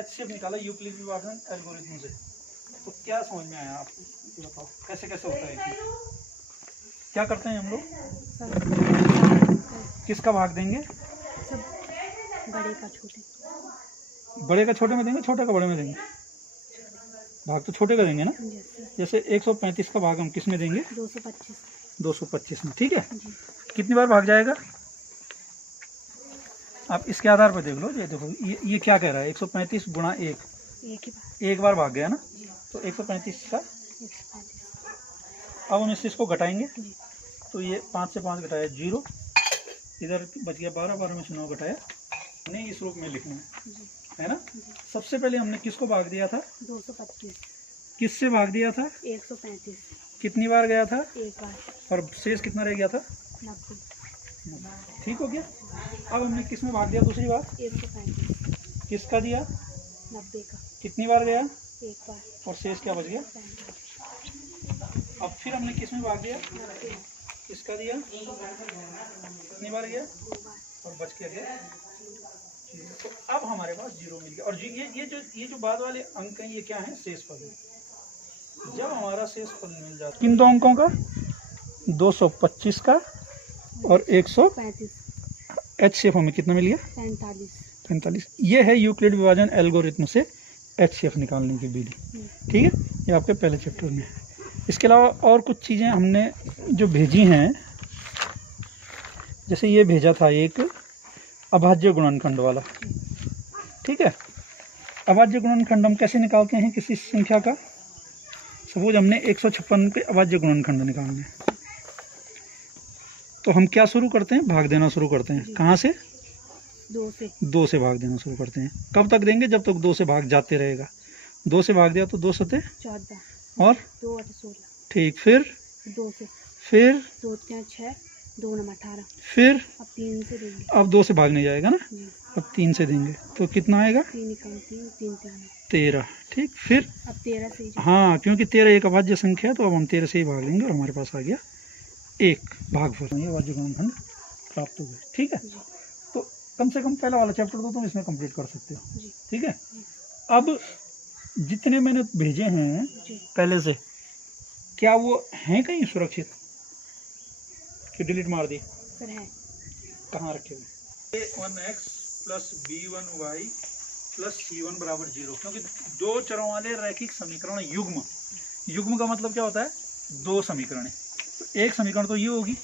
HCF निकाला Euclid विभाजन algorithm से, तो क्या समझ में आया आपको? ये बताओ कैसे कैसे होता है? क्या करते हैं हम लोग? किसका भाग देंगे? सब बड़े का छोटे। बड़े का छोटे में देंगे, छोटे का बड़े में देंगे? भाग तो छोटे का देंगे ना। जैसे 135 का भाग हम किस में देंगे? 225 में। ठीक है, कितनी बार भाग जाएगा आप इसके आधार पर देख लो। ये देखो, ये क्या कह रहा है? 135 गुणा 1, एक बार भाग गया ना, तो 135 का। अब हम इसको घटाएंगे, तो ये 5 से 5 घटाया 0, इधर बच गया 12, 12 में से 9 घटाया, नहीं इस रूप में लिखना है ना। सबसे पहले हमने किसको भाग दिया था? 225। किससे भाग दिया था? 135। कितनी बार गया था? एक बार। और शेष कितना रह गया था? 90। ठीक हो गया। अब हमने किस में भाग दिया दूसरी बार? 135। किसका दिया? 90 का। कितनी बार गया? एक बार। और शेष क्या बच गया? अब फिर हमने किस में भाग दिया? किसका दिया? कितनी बार गया? 2 बार। और बच के गया। तो अब हमारे पास 0 मिल गया। और ये जो बाद वाले अंक हैं, ये क्या है? शेष फल है। जब हमारा शेष फल मिल जाता है किन दो अंकों का? 225 का और 135। HCF हमें कितना मिल गया? 45। ये है यूक्लिड विभाजन एल्गोरिथम से HCF निकालने की विधि। ठीक है, ये आपके पहले चैप्टर में है। इसके अलावा और कुछ चीज़ें हमने जो भेजी हैं, जैसे ये भेजा था एक अभाज्य गुणनखंड वाला। ठीक है, अभाज्य गुणनखंड हम कैसे निकालते हैं किसी संख्या का? सपोज हमने 156 के अभाज्य गुणनखंड निकालने हैं, तो हम क्या शुरू करते हैं? भाग देना शुरू करते हैं। कहाँ से? 2 से भाग देना शुरू करते हैं। कब तक देंगे? जब तक 2 से भाग जाते रहेगा। 2 से भाग दिया तो 2 सते 14 और 2 8 16। ठीक, फिर 2 से फिर 2 3 6 2 9 18। फिर अब 3 से देंगे। अब 2 से भागने जाएगा ना, अब 3 से देंगे तो कितना आएगा? 3 कम 3 से 13। ठीक, फिर अब 13 से। हाँ, क्योंकि 13 एक अभाज्य संख्या है, तो अब हम 13 से ही भाग लेंगे और हमारे पास आ गया 1 भागफल। ये अभाज्य गुणनखंड प्राप्त हो गए। ठीक है, तो कम से कम पहला वाला चैप्टर तो तुम इसमें कंप्लीट कर सकते हो। ठीक है, अब जितने मैंने भेजे हैं पहले से, क्या वो हैं कहीं सुरक्षित कि डिलीट मार दी? सर है। कहाँ रखे हुए? a1x plus b1y plus c1 बराबर 0, क्योंकि 2 चरों वाले रैखिक समीकरण युग्म। युग्म का मतलब क्या होता है? 2 समीकरण। तो एक समीकरण तो ये होगी,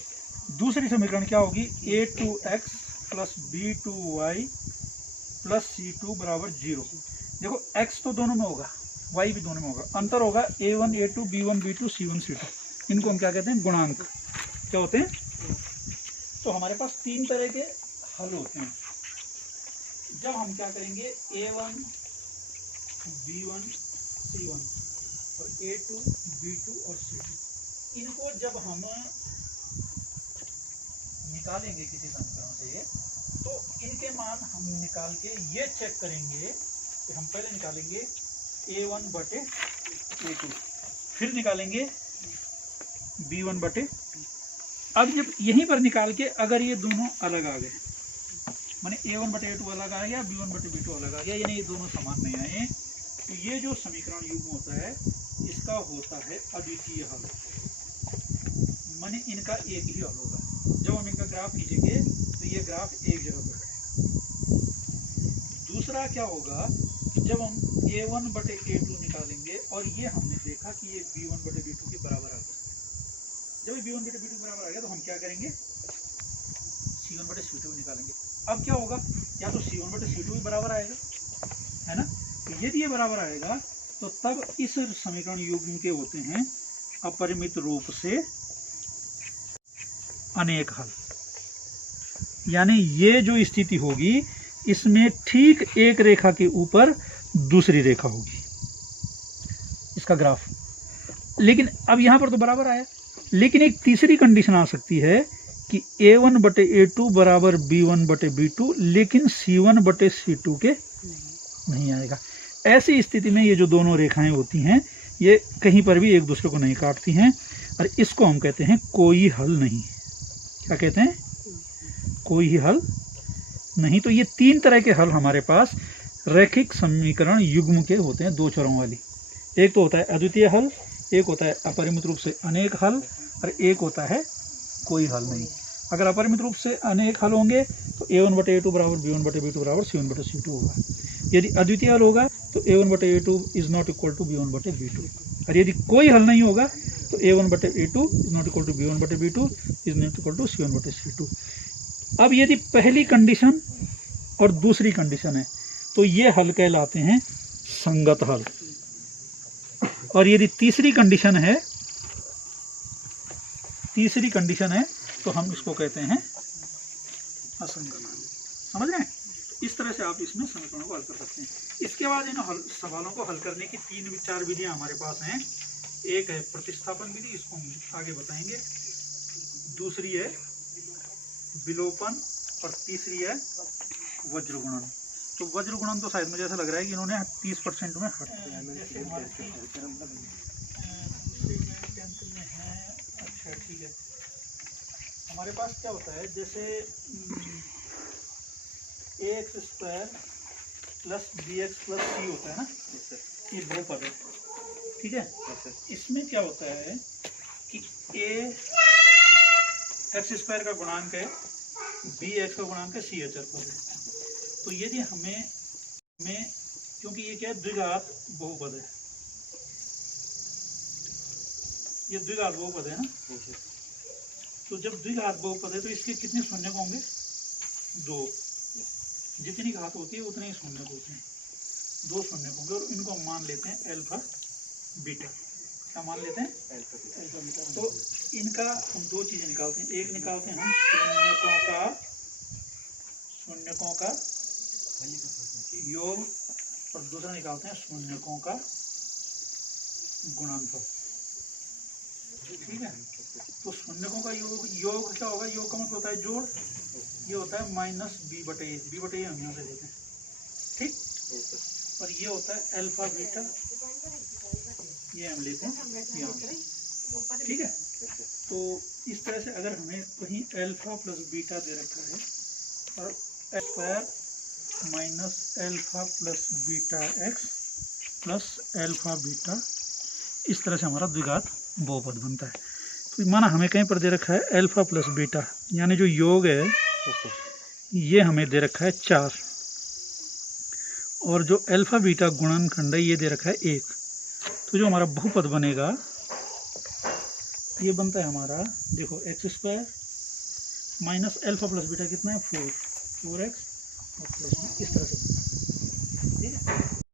दूसरी समीकरण क्या होगी? a2x plus b2y plus c2 बराबर 0। देखो x तो दोनों में होगा, y भी दोनों में होगा, अंतर होगा a1 a2 b1 b2 c1 c2। इनको हम क्या कहते हैं? गुणांक। क्या होते हैं? तो हमारे पास 3 तरह के हल होते हैं। जब हम क्या करेंगे? a1 b1 c1 और a2 b2 और c2, इनको जब हम निकालेंगे किसी समीकरण से, तो इनके मान हम निकाल के ये चेक करेंगे कि हम पहले निकालेंगे a1 बटे a2, फिर निकालेंगे b1 बटे। अब जब यहीं पर निकाल के अगर ये दोनों अलग आ गए, माने a1 बटे a2 अलग आ गया, b1 बटे b2 अलग आ गया, यानी ये दोनों समान नहीं आए, तो ये जो समीकरण युग्म होता है, इसका होता है अद्वितीय हल। माने इनका एक ही हल होगा। जब हम इनका ग्राफ खींचेंगे तो ये ग्राफ एक जगह पर रहेगा। दूसरा क्या होगा? जब हम a1 बटे a2 निकालेंगे और ये हमने देखा कि ये b1 बटे b2 के बराबर आ गया, जब b1 बटे b2 बराबर आ गया तो हम क्या करेंगे? c1 बटे c2 निकालेंगे। अब क्या होगा? या तो c1 बटे c2 भी बराबर आएगा, है ना। तो यदि ये बराबर आएगा तो तब इस समीकरण युग्म के होते हैं अपरिमित रूप से अनेक हल। यानी ये जो स्थिति होगी, इसमें ठीक एक रेखा के ऊपर दूसरी रेखा होगी, इसका ग्राफ। लेकिन अब यहां पर तो बराबर आया, लेकिन एक तीसरी कंडीशन आ सकती है कि a1 बटे a2 बराबर b1 बटे b2, लेकिन c1 बटे c2 के नहीं आएगा। ऐसी स्थिति में ये जो दोनों रेखाएं होती हैं, ये कहीं पर भी एक दूसरे को नहीं काटती हैं, और इसको हम कहते हैं कोई हल नहीं। क्या कहते हैं? कोई ही हल नहीं। तो ये 3 तरह के हल हमारे पास रैखिक समीकरण युग्म के होते हैं दो चरों वाली। एक तो होता है अद्वितीय हल, एक होता है अपरिमित रूप से अनेक हल, और एक होता है कोई हल नहीं। अगर अपरिमित रूप से अनेक हल होंगे तो a1/a2 बराबर b1/b2 बराबर c1/c2 होगा। यदि अद्वितीय हल होगा तो a1/a2 is not equal to b1/b2, और यदि कोई हल नहीं होगा तो a1/a2 is not equal to b1/b2 is not equal to c1/c2। अब यदि पहली कंडीशन और दूसरी कंडीशन है तो ये हल कहलाते हैं संगत हल, और यदि तीसरी कंडीशन है तो हम इसको कहते हैं असंगत हल। समझ रहे हैं? इस तरह से आप इसमें समीकरणों को हल कर सकते हैं। इसके बाद इन सवालों को हल करने की 3-4 विधियां हमारे पास हैं। एक है प्रतिस्थापन विधि, इसको हम आगे बताएंगे। दूसरी है विलोपन, और तीसरी है वज्रगुणन। तो वज्रगुणन तो शायद मुझे ऐसा लग रहा है कि इन्होंने 30% में हट दिया। अच्छा ठीक है, हमारे पास क्या होता है, जैसे ax² plus bx plus c होता है ना, ये बहुपद है, ठीक है। इसमें क्या होता है कि ax² का गुणांक है, bx का गुणांक है, c अचर पद है। तो यदि हमें क्योंकि ये क्या है, द्विघात बहुपद है, ये द्विघात बहुपद है ना, तो जब द्विघात बहुपद है तो इसके कितने शून्य होंगे? 2। जितनी घात होती है उतने ही शून्य होते हैं, 2 शून्य होंगे, और इनको हम मान लेते हैं अल्फा बीटा। क्या मान लेते हैं? Alpha beta. तो इनका हम 2 चीजें निकालते हैं। एक निकालते हैं हम शून्यकों का योग, और दूसरा निकालते हैं शून्यकों का गुणनफल, ठीक है। तो शून्यकों का योग क्या होगा? योग का मतलब होता है जोड़, ये होता है -b/a हम यहाँ से लेते हैं, ठीक। और ये होता है अल्फा बीटा, ये हम लेते हैं यहाँ से, ठीक है। तो इस तरह से अगर हमें कहीं अल्फा प्लस बीटा दे रखा है, और square minus alpha plus beta x plus alpha beta, इस तरह से हमारा द्विघात बहुपद बनता है। तो माना हमें कहीं पर दे रखा है अल्फा प्लस बीटा, यानी जो योग है ये हमें दे रखा है 4, और जो अल्फा बीटा गुणनखंड है ये दे रखा है 1। तो जो हमारा बहुपद बनेगा ये बनता है हमारा, देखो x² minus alpha plus beta कितना है 4x और प्लस 1, इस तरह से